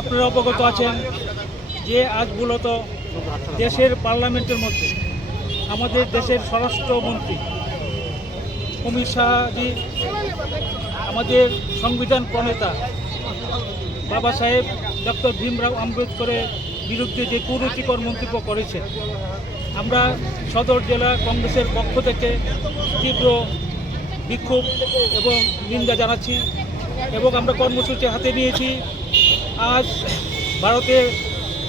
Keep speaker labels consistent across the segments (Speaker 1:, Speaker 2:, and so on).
Speaker 1: আপনারা অবগত আছেন যে আজ মূলত দেশের পার্লামেন্টের মধ্যে আমাদের দেশের স্বরাষ্ট্রমন্ত্রী অমিত শাহজি, আমাদের সংবিধান প্রণেতা বাবা সাহেব, ডক্টর ভীমরাও আম্বেদকরের বিরুদ্ধে যে কুরুচিকর মন্তব্য করেছে আমরা সদর জেলা কংগ্রেসের পক্ষ থেকে তীব্র বিক্ষোভ এবং নিন্দা জানাচ্ছি এবং আমরা কর্মসূচি হাতে নিয়েছি। আজ ভারতের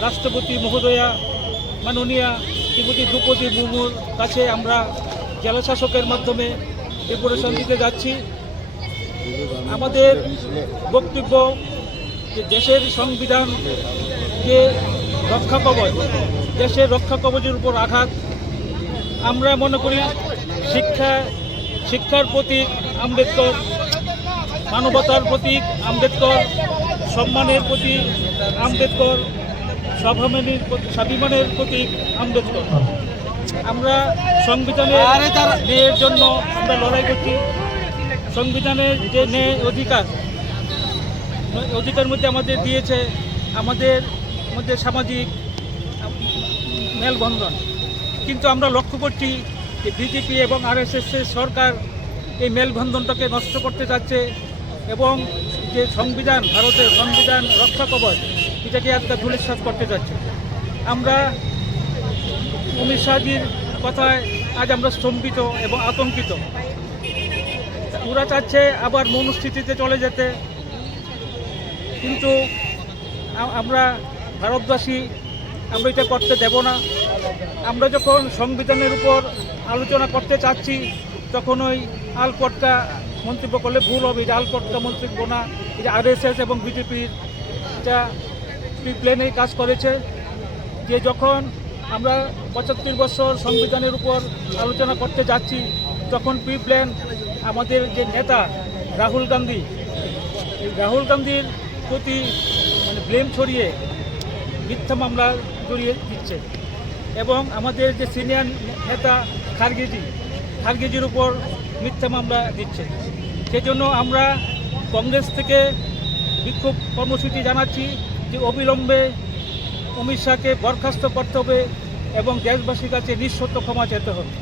Speaker 1: রাষ্ট্রপতি মহোদয়া মাননীয়া শ্রীমতী দ্রৌপদী মুর্মুর কাছে আমরা জেলা শাসকের মাধ্যমে ডেপুটেশন দিতে যাচ্ছি। আমাদের বক্তব্য যে দেশের সংবিধান যে রক্ষা কবচ, দেশের রক্ষা কবচের উপর আঘাত, আমরা মনে করি শিক্ষা, শিক্ষার প্রতীক আম্বেদকর, মানবতার প্রতীক আম্বেদকর সম্মানের প্রতীক আম্বেদকর স্বাভিমানের প্রতি- স্বাভিমানের প্রতীক আম্বেদকর। আমরা সংবিধানের ন্যায়ের জন্য আমরা লড়াই করছি। সংবিধানের যে ন্যায় অধিকার অধিকার মধ্যে আমাদের দিয়েছে আমাদের মধ্যে সামাজিক মেলবন্ধন। কিন্তু আমরা লক্ষ্য করছি যে বিজেপি এবং আরএসএসের সরকার এই মেলবন্ধনটাকে নষ্ট করতে যাচ্ছে এবং যে সংবিধান, ভারতের সংবিধান রক্ষা কবচ, এটাকে একটা ধূলিসাৎ করতে যাচ্ছে। আমরা অমিত শাহজির কথায় আজ আমরা স্তম্ভিত এবং আতঙ্কিত। ওরা চাচ্ছে আবার মনুস্থিতিতে চলে যেতে। কিন্তু আমরা ভারতবাসী, আমরা এটা করতে দেব না। আমরা যখন সংবিধানের উপর আলোচনা করতে চাচ্ছি, তখন ওই আলপটকা মন্তব্য করলে ভুল হবে, এটা আলপটকা মন্তব্য না, এটা আরএসএস এবং বিজেপির এটা প্লেনেই কাজ করেছে। যে যখন আমরা পঁচাত্তর বছর সংবিধানের উপর আলোচনা করতে যাচ্ছি, তখন প্রি প্ল্যান আমাদের যে নেতা রাহুল গান্ধী রাহুল গান্ধীর প্রতি মানে ব্লেম ছড়িয়ে, মিথ্যা মামলা জড়িয়ে দিচ্ছে। এবং আমাদের যে সিনিয়র নেতা খারগেজি, খারগেজির উপর মিথ্যা মামলা দিচ্ছে। সেজন্য আমরা কংগ্রেস থেকে বিক্ষোভ কর্মসূচি জানাচ্ছি যে অবিলম্বে অমিত শাহকে বরখাস্ত করতে হবে এবং দেশবাসীর কাছে নিঃশর্ত ক্ষমা চেতে হবে।